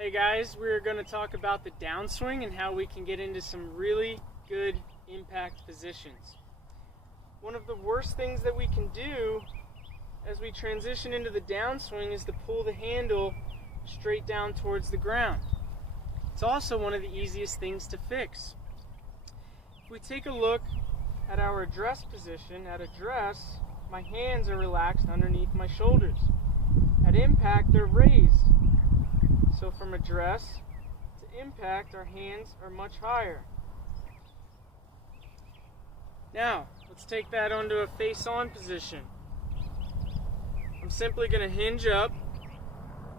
Hey guys, we're going to talk about the downswing and how we can get into some really good impact positions. One of the worst things that we can do as we transition into the downswing is to pull the handle straight down towards the ground. It's also one of the easiest things to fix. If we take a look at our address position, at address, my hands are relaxed underneath my shoulders. At impact, they're raised. So from address to impact, our hands are much higher. Now, let's take that onto a face-on position. I'm simply going to hinge up.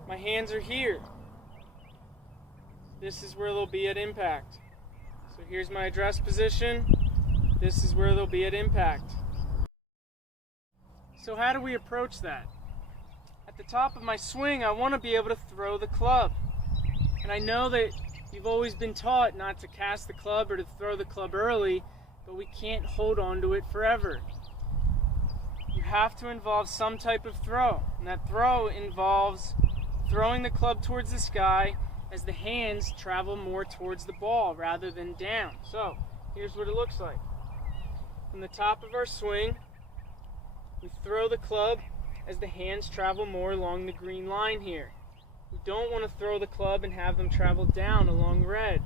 My hands are here. This is where they'll be at impact. So here's my address position. This is where they'll be at impact. So how do we approach that? At the top of my swing, I want to be able to throw the club. And I know that you've always been taught not to cast the club or to throw the club early, but we can't hold on to it forever. You have to involve some type of throw, and that throw involves throwing the club towards the sky as the hands travel more towards the ball rather than down. So, here's what it looks like. From the top of our swing, we throw the club as the hands travel more along the green line here. We don't want to throw the club and have them travel down along red.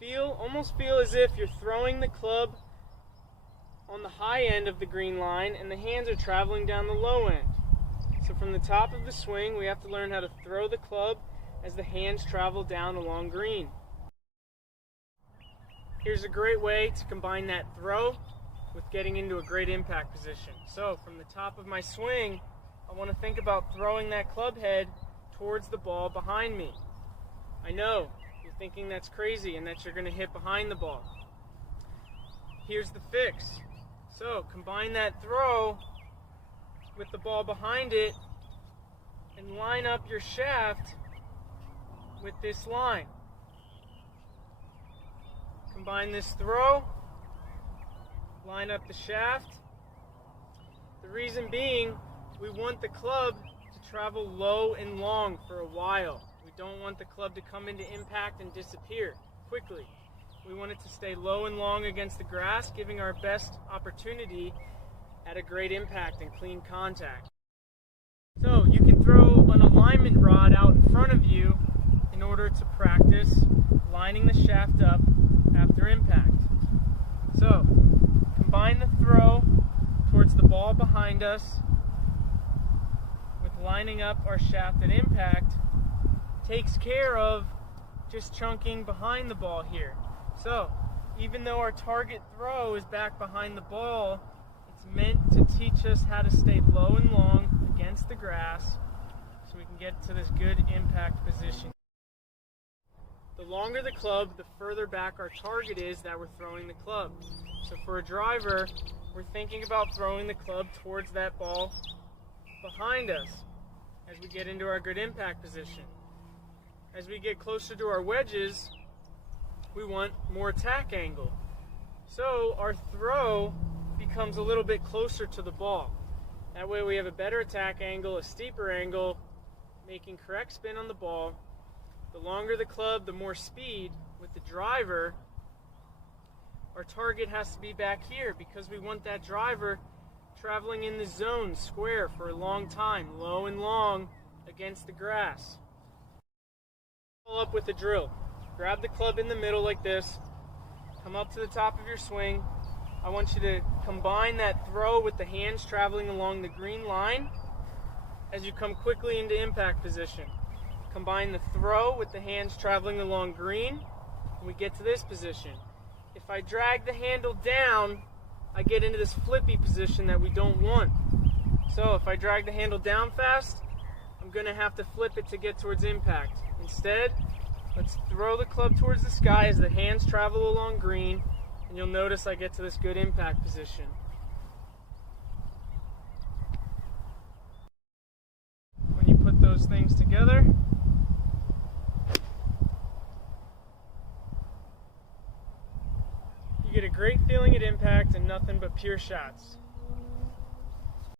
So almost feel as if you're throwing the club on the high end of the green line and the hands are traveling down the low end. So from the top of the swing, we have to learn how to throw the club as the hands travel down along green. Here's a great way to combine that throw with getting into a great impact position. So from the top of my swing, I want to think about throwing that club head towards the ball behind me. I know you're thinking that's crazy and that you're going to hit behind the ball. Here's the fix. So combine that throw with the ball behind it and line up your shaft with this line. Combine this throw, line up the shaft. The reason being, we want the club to travel low and long for a while. We don't want the club to come into impact and disappear quickly. We want it to stay low and long against the grass, giving our best opportunity at a great impact and clean contact. So you can throw an alignment rod out in front of you in order to practice lining the shaft up after impact. So combine the throw towards the ball behind us with lining up our shaft at impact. Takes care of just chunking behind the ball here. So even though our target throw is back behind the ball, it's meant to teach us how to stay low and long against the grass so we can get to this good impact position. The longer the club, the further back our target is that we're throwing the club. So for a driver, we're thinking about throwing the club towards that ball behind us as we get into our good impact position. As we get closer to our wedges, we want more attack angle. So our throw becomes a little bit closer to the ball. That way we have a better attack angle, a steeper angle, making correct spin on the ball. The longer the club, the more speed. With the driver, our target has to be back here because we want that driver traveling in the zone square for a long time, low and long against the grass. Follow up with a drill. Grab the club in the middle like this, come up to the top of your swing. I want you to combine that throw with the hands traveling along the green line as you come quickly into impact position. Combine the throw with the hands traveling along green, and we get to this position. If I drag the handle down, I get into this flippy position that we don't want. So if I drag the handle down fast, I'm going to have to flip it to get towards impact. Instead, let's throw the club towards the sky as the hands travel along green, and you'll notice I get to this good impact position. When you put those things together, you get a great feeling at impact and nothing but pure shots.